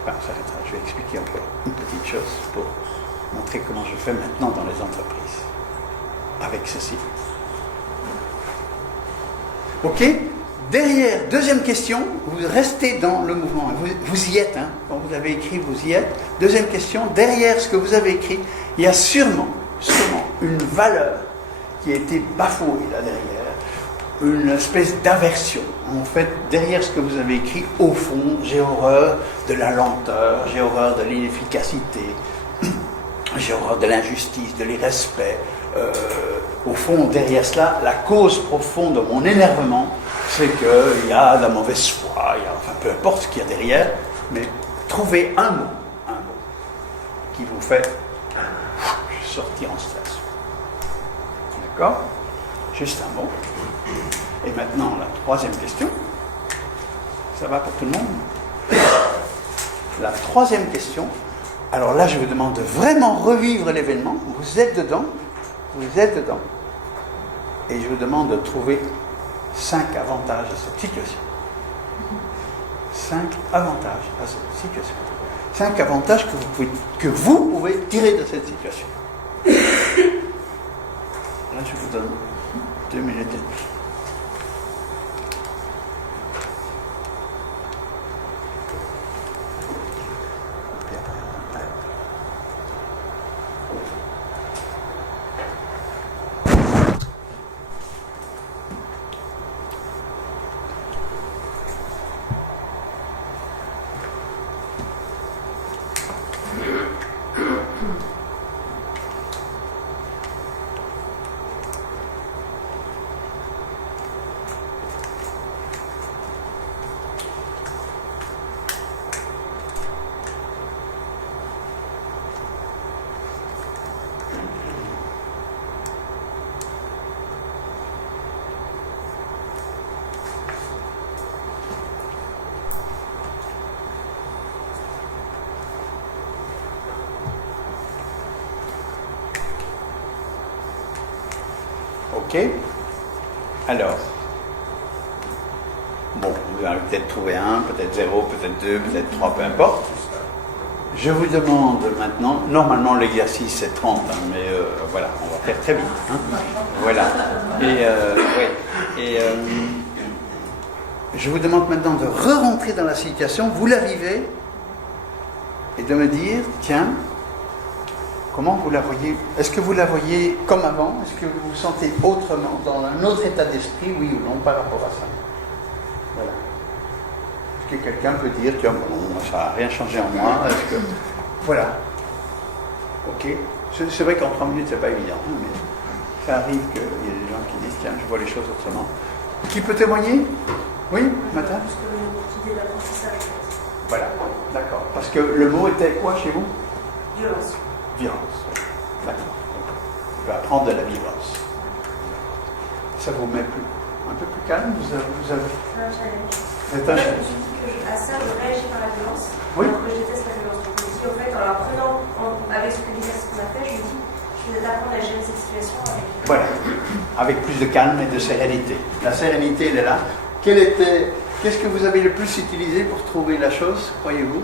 Enfin, on s'arrêtera, je vais expliquer encore une petite chose pour montrer comment je fais maintenant dans les entreprises, avec ceci. Ok? Derrière, deuxième question, vous restez dans le mouvement, vous y êtes, hein, quand vous avez écrit, vous y êtes. Deuxième question, derrière ce que vous avez écrit, il y a sûrement une valeur qui a été bafouée là derrière, une espèce d'aversion. En fait, derrière ce que vous avez écrit, au fond, j'ai horreur de la lenteur, j'ai horreur de l'inefficacité, j'ai horreur de l'injustice, de l'irrespect. Au fond, derrière cela, la cause profonde de mon énervement, c'est qu'il y a de la mauvaise foi, enfin peu importe ce qu'il y a derrière, mais trouvez un mot qui vous fait sortir en stress. D'accord? Juste un mot. Et maintenant, la troisième question. Ça va pour tout le monde? La troisième question. Alors là, je vous demande de vraiment revivre l'événement. Vous êtes dedans. Et je vous demande de trouver 5 avantages à cette situation. 5 avantages à cette situation. 5 avantages que vous pouvez tirer de cette situation. Là, je vous donne 2 minutes et demie. Ok? Alors, bon, vous allez peut-être trouver 1, peut-être 0, peut-être 2, peut-être 3, peu importe. Je vous demande maintenant, normalement l'exercice c'est 30, hein, mais voilà, on va faire très vite. Hein. Voilà. Et je vous demande maintenant de re-rentrer dans la situation, vous la vivez, et de me dire, tiens, comment vous la voyez? Est-ce que vous la voyez comme avant? Est-ce que vous vous sentez autrement, dans un autre état d'esprit, oui ou non, par rapport à ça? Voilà. Est-ce que quelqu'un peut dire, tiens, bon, ça n'a rien changé en moi? Est-ce que... Voilà. Ok. C'est vrai qu'en 3 minutes, c'est pas évident, mais ça arrive qu'il y ait des gens qui disent, tiens, je vois les choses autrement. Qui peut témoigner? Oui, Martin? Parce que l'idée d'apprentissage. Voilà, d'accord. Parce que le mot était quoi chez vous? Violence. Violence, oui. D'accord. On peut apprendre de la violence. Ça vous met un peu plus calme? Vous avez... C'est un challenge. C'est un challenge. Je me suis dit que à ça, je réagis par la violence. Oui. Alors que je déteste la violence. Donc, je me dis, en fait, en l'apprenant avec ce que l'exercice qu'on a fait, je me dis, je vais apprendre à gérer cette situation avec. Voilà. Avec plus de calme et de sérénité. La sérénité, elle est là. Qu'est-ce que vous avez le plus utilisé pour trouver la chose, croyez-vous?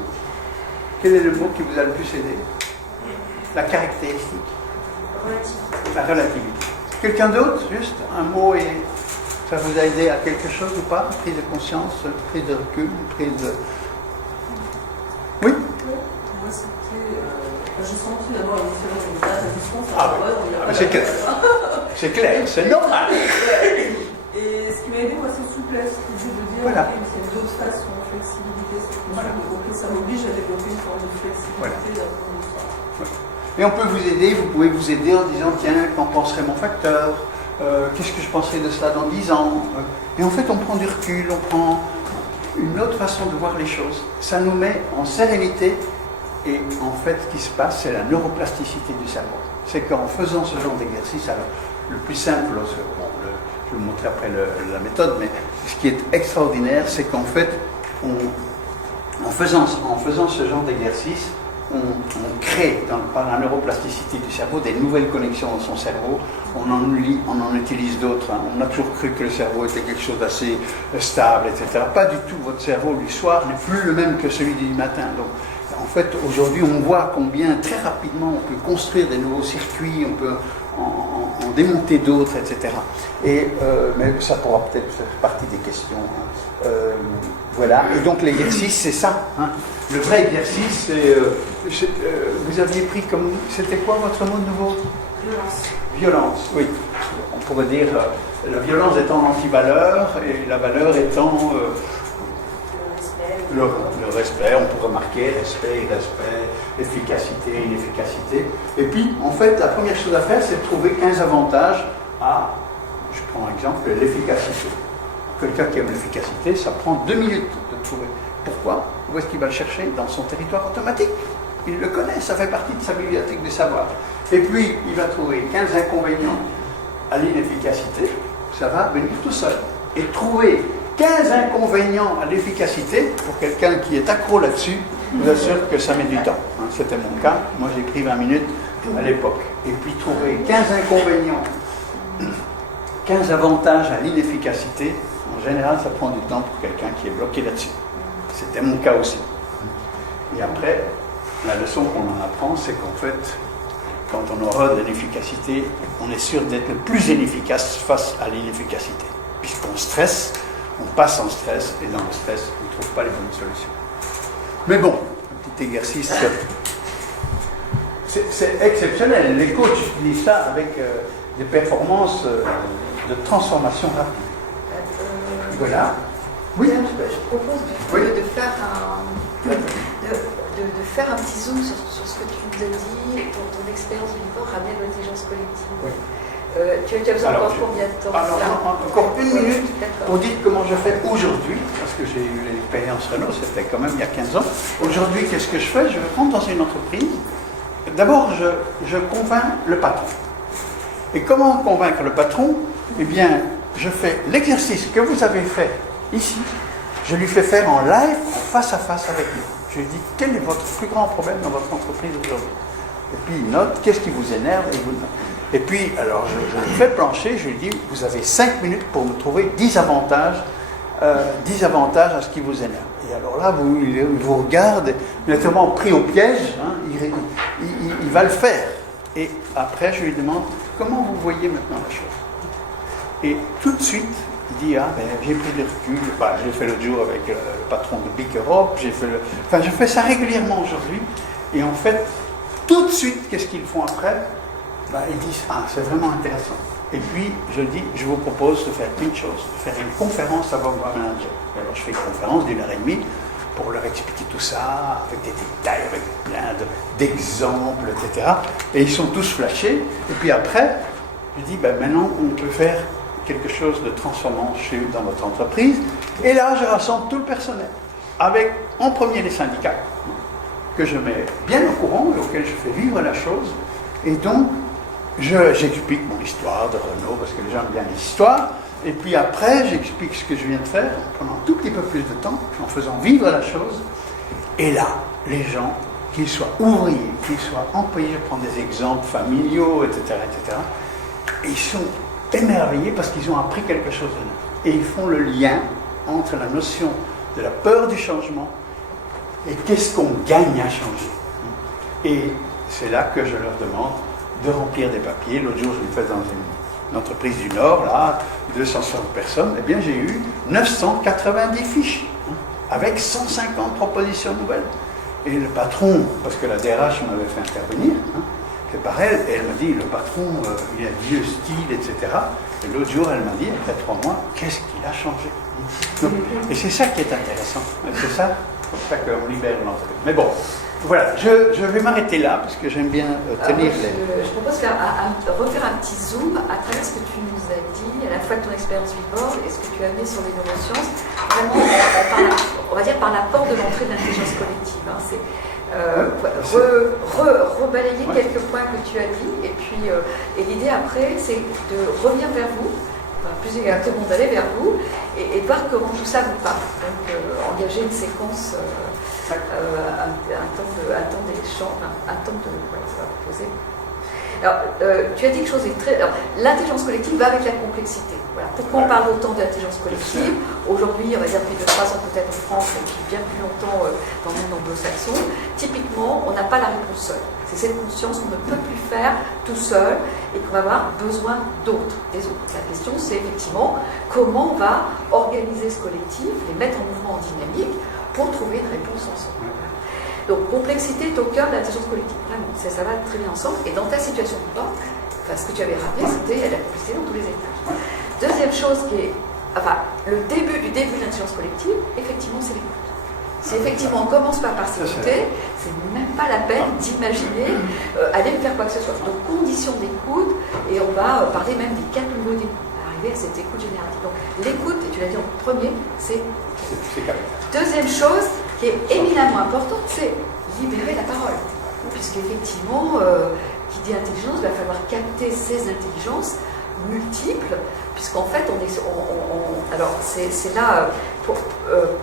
Quel est le mot qui vous a le plus aidé? La caractéristique. Relativité. La relativité. Quelqu'un d'autre, juste un mot, et ça vous a aidé à quelque chose ou pas? Prise de conscience, prise de recul, prise de... Oui? Moi, j'ai senti d'abord une différence de date à distance. Ah oui, c'est clair. C'est clair, c'est normal. Et ce qui m'a aidé, moi, c'est souplesse. L'idée de dire, Voilà. ok, c'est d'autres façons, flexibilité, c'est quelque Voilà. chose. Donc, ça m'oblige à développer une forme de flexibilité, Voilà. d'apprendre ça. Voilà. Et on peut vous aider, vous pouvez vous aider en disant, tiens, qu'en penserait mon facteur? Qu'est-ce que je penserais de cela dans 10 ans? Et en fait, on prend du recul, on prend une autre façon de voir les choses. Ça nous met en sérénité. Et en fait, ce qui se passe, c'est la neuroplasticité du cerveau. C'est qu'en faisant ce genre d'exercice, alors le plus simple, je vais vous montrer après la méthode, mais ce qui est extraordinaire, c'est qu'en fait, en faisant ce genre d'exercice, on crée par la neuroplasticité du cerveau des nouvelles connexions dans son cerveau. On en utilise d'autres. Hein. On a toujours cru que le cerveau était quelque chose d'assez stable, etc. Pas du tout. Votre cerveau, du soir, n'est plus le même que celui du matin. Donc, en fait, aujourd'hui, on voit combien très rapidement on peut construire des nouveaux circuits, on peut en démonter d'autres, etc. Mais ça pourra peut-être faire partie des questions. Hein. Voilà. Et donc l'exercice, c'est ça. Hein. Le vrai exercice, c'est... vous aviez pris comme... C'était quoi votre mot de nouveau? Violence. Violence, oui. On pourrait dire la violence étant l'antivaleur et la valeur étant... Le respect, on pourrait marquer respect, irrespect, efficacité, inefficacité. Et puis, en fait, la première chose à faire, c'est de trouver 15 avantages à, je prends un exemple, l'efficacité. Quelqu'un qui aime l'efficacité, ça prend 2 minutes de trouver. Pourquoi? Où est-ce qu'il va le chercher? Dans son territoire automatique. Il le connaît, ça fait partie de sa bibliothèque du savoir. Et puis, il va trouver 15 inconvénients à l'inefficacité, ça va venir tout seul. Et trouver 15 inconvénients à l'efficacité, pour quelqu'un qui est accro là-dessus, je vous assure que ça met du temps. Hein, c'était mon cas. Moi, j'ai pris 20 minutes à l'époque. Et puis, trouver 15 inconvénients, 15 avantages à l'inefficacité, en général, ça prend du temps pour quelqu'un qui est bloqué là-dessus. C'était mon cas aussi. Et après, la leçon qu'on en apprend, c'est qu'en fait, quand on aura de l'efficacité, on est sûr d'être le plus inefficace face à l'inefficacité. Puisqu'on stresse, on passe en stress, et dans le stress, on ne trouve pas les bonnes solutions. Mais bon, un petit exercice, c'est exceptionnel. Les coachs utilisent ça avec des performances de transformation rapide. Voilà. Oui, je propose de faire de faire un petit zoom sur ce que tu nous as dit, ton expérience vivante, ramener l'intelligence collective. Oui. Tu as besoin encore combien de temps? Encore une minute pour dire comment je fais aujourd'hui, parce que j'ai eu l'expérience Renault, c'était quand même il y a 15 ans. Aujourd'hui, qu'est-ce que je fais? Je rentre dans une entreprise. D'abord, je convainc le patron. Et comment convaincre le patron? Eh bien, je fais l'exercice que vous avez fait ici. Je lui fais faire en live, en face à face avec lui. Je lui dis, quel est votre plus grand problème dans votre entreprise aujourd'hui? Et puis il note, qu'est-ce qui vous énerve? Et vous... Et puis, alors, je le fais plancher, je lui dis, vous avez 5 minutes pour me trouver 10 avantages à ce qui vous énerve. Et alors là, il vous regarde, il est tellement pris au piège, hein, il va le faire. Et après, je lui demande, comment vous voyez maintenant la chose? Et tout de suite, il dit, j'ai pris du recul, j'ai fait l'autre jour avec le patron de Big Europe, je fais ça régulièrement aujourd'hui. Et en fait, tout de suite, qu'est-ce qu'ils font après? Ils disent, c'est vraiment intéressant. Et puis, je dis, je vous propose de faire une chose, de faire une conférence à vos managers. Et alors, je fais une conférence d'1h30 pour leur expliquer tout ça, avec des détails, avec plein d'exemples, etc. Et ils sont tous flashés. Et puis après, je dis, maintenant, on peut faire quelque chose de transformant dans votre entreprise. Et là, je rassemble tout le personnel, avec en premier les syndicats, que je mets bien au courant et auxquels je fais vivre la chose. Et donc, j'explique mon histoire de Renault, parce que les gens aiment bien les histoires, et puis après, j'explique ce que je viens de faire, en prenant un tout petit peu plus de temps, en faisant vivre la chose, et là, les gens, qu'ils soient ouvriers, qu'ils soient employés, je prends des exemples familiaux, etc., ils sont émerveillés parce qu'ils ont appris quelque chose de neuf. Et ils font le lien entre la notion de la peur du changement et qu'est-ce qu'on gagne à changer. Et c'est là que je leur demande de remplir des papiers. L'autre jour, je l'ai fait dans une entreprise du Nord, là, 260 personnes. Eh bien, j'ai eu 990 fiches, avec 150 propositions nouvelles. Et le patron, parce que la DRH m'avait fait intervenir, c'est par elle, et elle m'a dit, le patron, il a vieux style, etc. Et l'autre jour, elle m'a dit, après 3 mois, qu'est-ce qu'il a changé? Donc, et c'est ça qui est intéressant. C'est ça, comme ça qu'on libère l'entreprise. Mais bon, voilà, je vais m'arrêter là, parce que j'aime bien tenir les... Je propose de refaire un petit zoom à travers ce que tu nous as dit, à la fois de ton expérience Billboard et ce que tu as amené sur les neurosciences, vraiment, on va dire par l'apport de l'entrée de l'intelligence collective. C'est rebalayer quelques points que tu as dit, et puis et l'idée après, c'est de revenir vers vous, plus exactement d'aller vers vous, et voir comment tout ça vous parle. Donc engager une séquence, un temps d'échange, un temps de... Voilà, ça va poser. Alors, tu as dit quelque chose de très... Alors, l'intelligence collective va avec la complexité. Voilà. Pourquoi on parle autant d'intelligence collective? Aujourd'hui, on va dire depuis 2-3 ans peut-être en France, mais depuis bien plus longtemps dans le monde anglo-saxon, typiquement, on n'a pas la réponse seule. C'est cette conscience qu'on ne peut plus faire tout seul et qu'on va avoir besoin d'autres, des autres. La question, c'est effectivement comment on va organiser ce collectif, les mettre en mouvement, en dynamique, pour trouver une réponse ensemble. Donc, complexité est au cœur de l'intelligence collective. Vraiment, ça va très bien ensemble. Et dans ta situation de pas, ce que tu avais rappelé, c'était la complexité dans tous les étages. Deuxième chose qui est, le début de l'intelligence collective, effectivement, c'est l'écoute. Si effectivement on commence pas par s'écouter, c'est même pas la peine d'imaginer aller faire quoi que ce soit. Donc, conditions d'écoute, et on va parler même des 4 niveaux d'écoute. Arriver à cette écoute générative. Donc, l'écoute, et tu l'as dit en premier, c'est capital. Deuxième chose qui est éminemment importante, c'est libérer la parole. Puisqu'effectivement, qui dit intelligence, il va falloir capter ces intelligences multiples, puisqu'en fait, alors c'est là,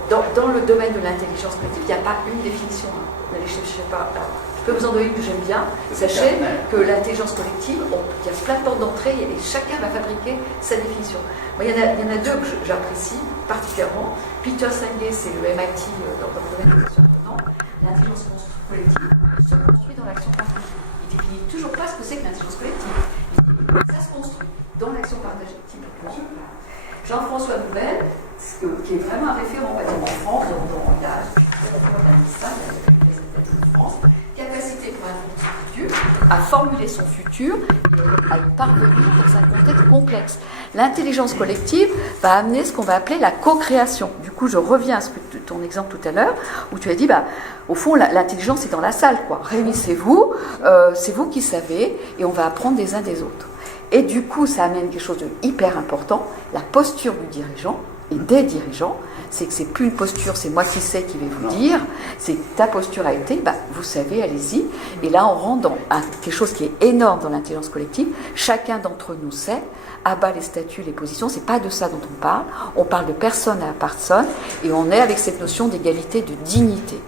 dans le domaine de l'intelligence collective, il n'y a pas une définition. Je peux vous en donner une que j'aime bien. Sachez que l'intelligence collective, il y a plein de portes d'entrée et chacun va fabriquer sa définition. Moi, il y en a 2 que j'apprécie particulièrement. Peter Senge, c'est le MIT dans le domaine de l'action maintenant. L'intelligence collective se construit dans l'action partagée. Il ne définit toujours pas ce que c'est que l'intelligence collective. Ça se construit dans l'action partagée, typiquement. Jean-François Nouvel, qui est vraiment un référent, on va dire, en France, il a mis ça, il a fait des France, capacité pour un futur, à formuler son futur et à y parvenir dans un contexte complexe. L'intelligence collective va amener ce qu'on va appeler la co-création. Du coup, je reviens à ton exemple tout à l'heure, où tu as dit, au fond, l'intelligence est dans la salle, quoi. Réunissez-vous, c'est vous qui savez, et on va apprendre des uns des autres. Et du coup, ça amène quelque chose de hyper important, la posture du dirigeant et des dirigeants. C'est que c'est plus une posture, c'est moi qui sais qui vais vous dire, c'est que ta posture a été, vous savez, allez-y. Et là, on rentre dans quelque chose qui est énorme dans l'intelligence collective. Chacun d'entre nous sait, abat les statuts, les positions, c'est pas de ça dont on parle de personne à personne, et on est avec cette notion d'égalité, de dignité.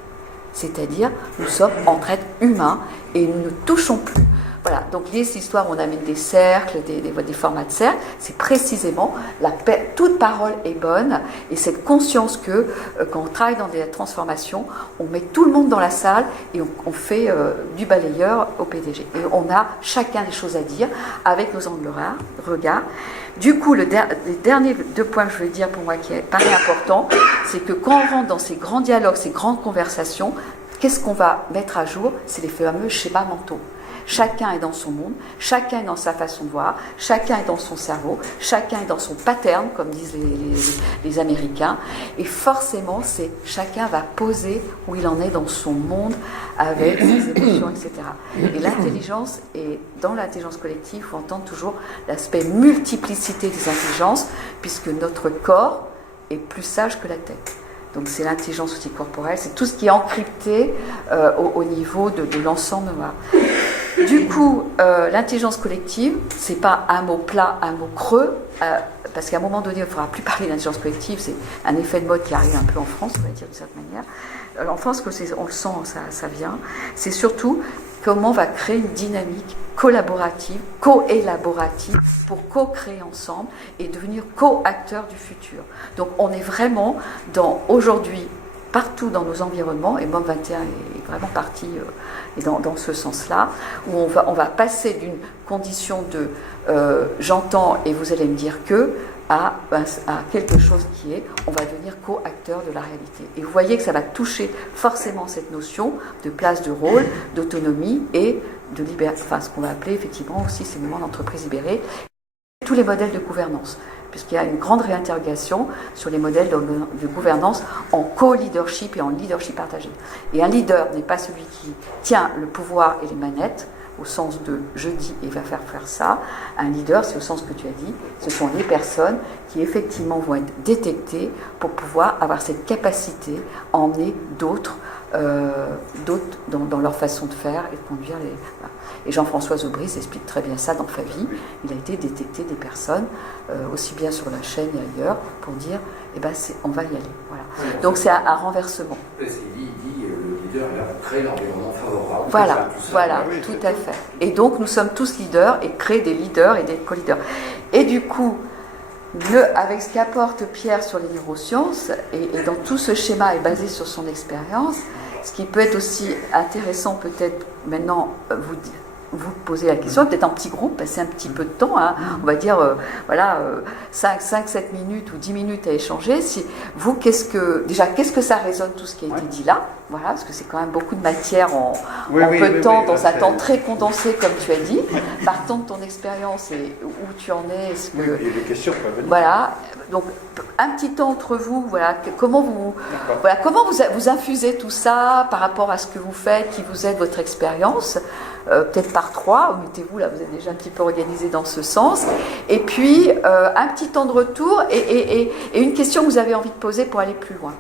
C'est-à-dire, nous sommes entre êtres humains, et nous ne touchons plus Voilà, donc les histoires où on amène des cercles, des formats de cercles, c'est précisément toute parole est bonne, et cette conscience que quand on travaille dans des transformations, on met tout le monde dans la salle et on fait du balayeur au PDG. Et on a chacun des choses à dire avec nos angles regard. Du coup, les derniers 2 points que je veux dire pour moi qui paraît important, c'est que quand on rentre dans ces grands dialogues, ces grandes conversations, qu'est-ce qu'on va mettre à jour? C'est les fameux schémas mentaux. Chacun est dans son monde, chacun est dans sa façon de voir, chacun est dans son cerveau, chacun est dans son pattern, comme disent les Américains. Et forcément, chacun va poser où il en est dans son monde, avec ses émotions, etc. Et l'intelligence, et dans l'intelligence collective, il faut entendre toujours l'aspect multiplicité des intelligences, puisque notre corps est plus sage que la tête. Donc c'est l'intelligence aussi corporelle, c'est tout ce qui est encrypté au niveau de l'ensemble. Voilà. Du coup, l'intelligence collective, c'est pas un mot plat, un mot creux, parce qu'à un moment donné, il ne faudra plus parler d'intelligence collective, c'est un effet de mode qui arrive un peu en France, on va dire de cette manière. En France, on le sent, ça vient. C'est surtout comment on va créer une dynamique collaborative, co-élaborative, pour co-créer ensemble et devenir co-acteurs du futur. Donc on est vraiment aujourd'hui, partout dans nos environnements, et MOM 21 est vraiment parti dans ce sens-là, où on va passer d'une condition de j'entends et vous allez me dire que, à quelque chose qui est, on va devenir co-acteur de la réalité. Et vous voyez que ça va toucher forcément cette notion de place de rôle, d'autonomie et de liberté, enfin ce qu'on va appeler effectivement aussi ces moments d'entreprise libérée, tous les modèles de gouvernance, puisqu'il y a une grande réinterrogation sur les modèles de gouvernance en co-leadership et en leadership partagé. Et un leader n'est pas celui qui tient le pouvoir et les manettes, au sens de je dis et va faire ça. Un leader, c'est au sens que tu as dit, ce sont les personnes qui effectivement vont être détectées pour pouvoir avoir cette capacité à emmener d'autres dans leur façon de faire et de conduire les... Voilà. Et Jean-François Aubry explique très bien ça dans Favie. Il a été détecté des personnes, aussi bien sur la chaîne et ailleurs, pour dire, on va y aller. Voilà. Donc c'est un renversement. Il dit le leader, il a créé l'environnement favorable. Voilà, tout à fait. Et donc nous sommes tous leaders et créer des leaders et des co-leaders. Et du coup, avec ce qu'apporte Pierre sur les neurosciences, et dans tout ce schéma est basé sur son expérience, ce qui peut être aussi intéressant peut-être maintenant, vous posez la question, peut-être en petit groupe, passer un petit peu de temps, hein, on va dire 5-7 minutes ou 10 minutes à échanger. Si vous, qu'est-ce que ça résonne tout ce qui a été dit là, voilà, parce que c'est quand même beaucoup de matière en peu de temps, dans un temps très condensé, comme tu as dit. Partant de ton expérience et où tu en es, et les questions peuvent venir. Voilà, donc un petit temps entre vous, voilà, comment vous infusez tout ça par rapport à ce que vous faites, qui vous aide votre expérience. Peut-être par 3, mettez-vous là, vous êtes déjà un petit peu organisé dans ce sens. Et puis un petit temps de retour et une question que vous avez envie de poser pour aller plus loin.